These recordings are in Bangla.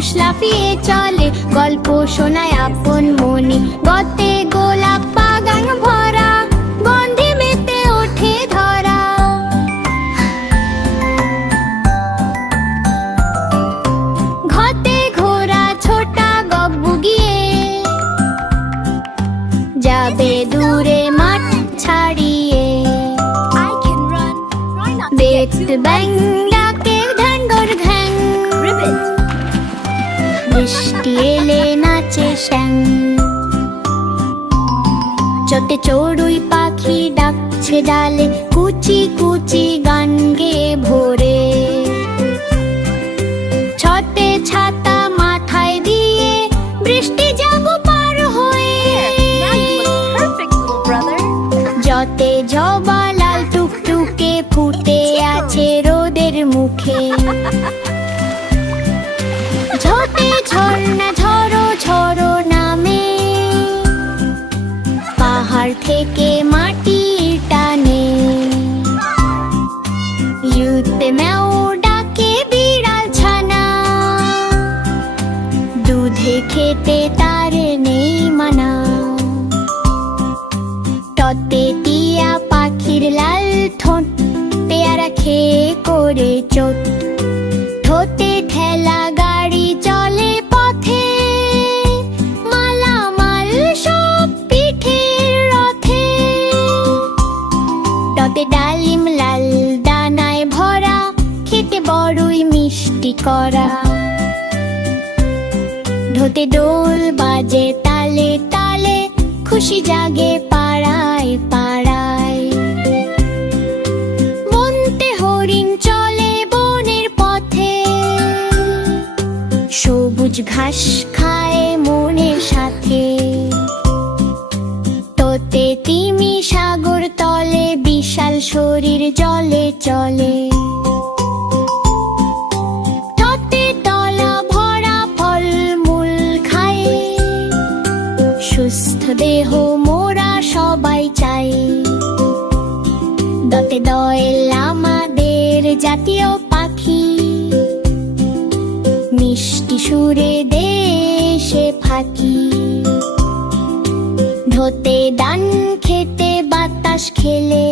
খরগোশ লাফিয়ে চলে, গল্প শোনায় আপন মনে। গতে গোলাপ বাগান ভরা, গন্ধে মেতে ওঠে ধরা। ঘতে ঘোড়া ছোটা গব্বু গিয়ে যাবে দূরে মাঠ ছাড়িয়ে। বেত ব্যাং ডাকে ঢ্যাঙ্গর ঘ্যাং, বৃষ্টি এলে নাচে শ্যাং। চটে চড়ুই পাখি ডাকছে ডালে, কুচি কুচি গান গেয়ে ভোরে। ছটে ছাতা মাথায় দিয়ে, বৃষ্টি যাবো পার হয়ে। যতে জবা লাল টুকটুকে ফুটে আছে রোদের মুখে। ঝটে ঝর্ণা ঝরো ঝরো নামে, পাহাড় থেকে মাটির টানে। ইউতে ম্যাও ডাকে বিড়াল ছানা, দুধে খেতে তার নেই মানা। টতে টিয়া পাখির লাল ঠোঁট, পেয়ারা খেয়ে করে চোট। ঠোঁটে ঠেলা গাড়ি চলে পথে, মালামাল সব পিঠের রথে। টতে ডালিম লাল দানায় ভরা, খেতে বড়ই মিষ্টি করা। ঢোতে দোল বাজে তালে তালে, খুশি জাগে পাড়ায় পাড়ায়। বনতে হরিণ চলে বনের পথে, সবুজ ঘাস খায় মনের সাথে। তোতে তিমি সাগর তলে, বিশাল শরীর জলে চলে। ঠোঁটে তলা ভরা ফল মূল খায়, সুস্থ দেহ মোরা সবাই চাই। দতে দোয়েল আমাদের জাতীয় পাখি, মিষ্টি সুরে দেশে ফাঁকি। ঢোতে ডান খেতে বাতাস খেলে,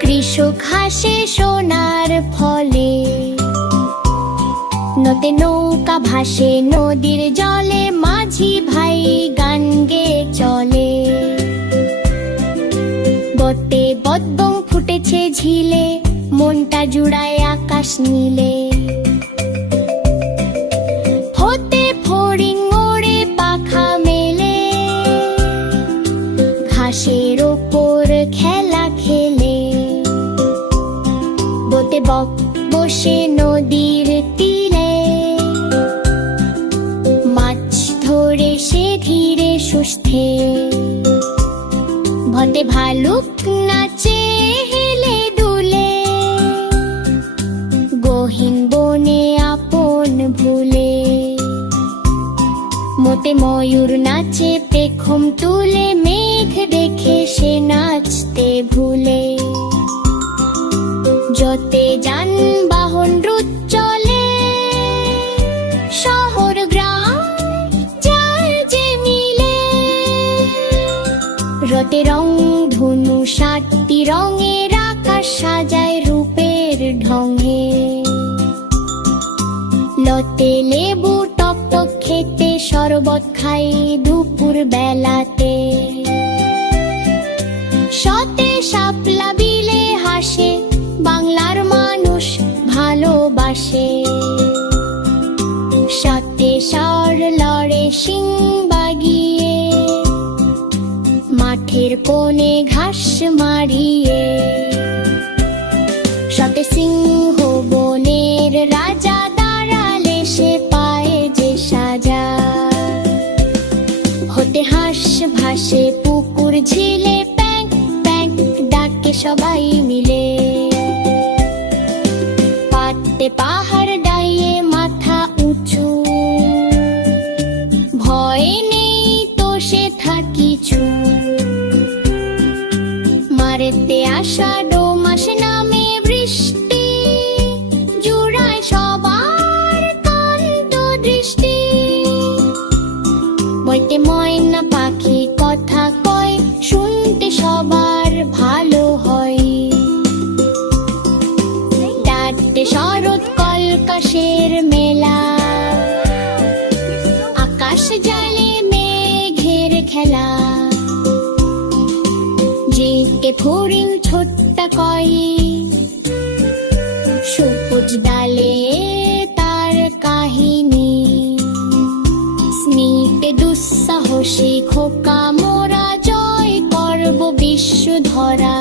কৃষক হাসে সোনার ফলে। নদে নৌকা ভাসে নদীর জলে, মাঝি ভাই গান গেয়ে চলে। বটে বদবং ফুটেছে ঝিলে, মনটা জুড়ায় আকাশ নীলে। হতে ফড়িং ওড়ে পাখা মেলে, ঘাসের ওপর খেলা খেলে। বোতে বক বসে নদীর তীরে, মাছ ধরে সে ধীরে সুস্থে। ভতে ভালুক নাচে হেলে দুলে, গহীন বনে আপন ভুলে। মোতে ময়ূর নাচে পেখম তুলে, মেঘ দেখে সে নাচতে ভুলে। যতে যানবাহন রুট চলে, শহর গ্রাম যার যে মিলে। রতে রং ধনু 7টি রঙের আকাশ সাজায় রূপের ঢঙে। লতে লেবু টক টক খেতে, শরবত খাই দুপুর বেলাতে। শতে শাপলা বিলে হাসে, বাংলার মানুষ ভালোবাসে। শতে ষাঁড় লড়ে শিং বাগিয়ে, মাঠের কোণে ঘাস মারিয়ে। শতে সিংহ বনের রাজা, দাঁড়ালে সে পায়ে যে সাজা। হতে হাঁস ভাসে পুকুর ঝিলে, প্যাঁক প্যাঁক ডাকে সবাই মিলে। পাতে পাহাড় ডাইয়ে মাথা উঁচু, ভয় নেই তো সে থাকিছু। মারেতে কয়টে ময়না পাখি কথা কয়, শুনতে সবার ভালো হয়। চারটে শরৎ কলকাশের মেলা, আকাশ জলে মেঘের খেলা। জিকে ফড়িং ছোট্ট কয়, সবুজ ডালে তার কাহিনী। স্মিতে দুঃসাহসী খোকা মোরা, জয় করব বিশ্ব ধরা।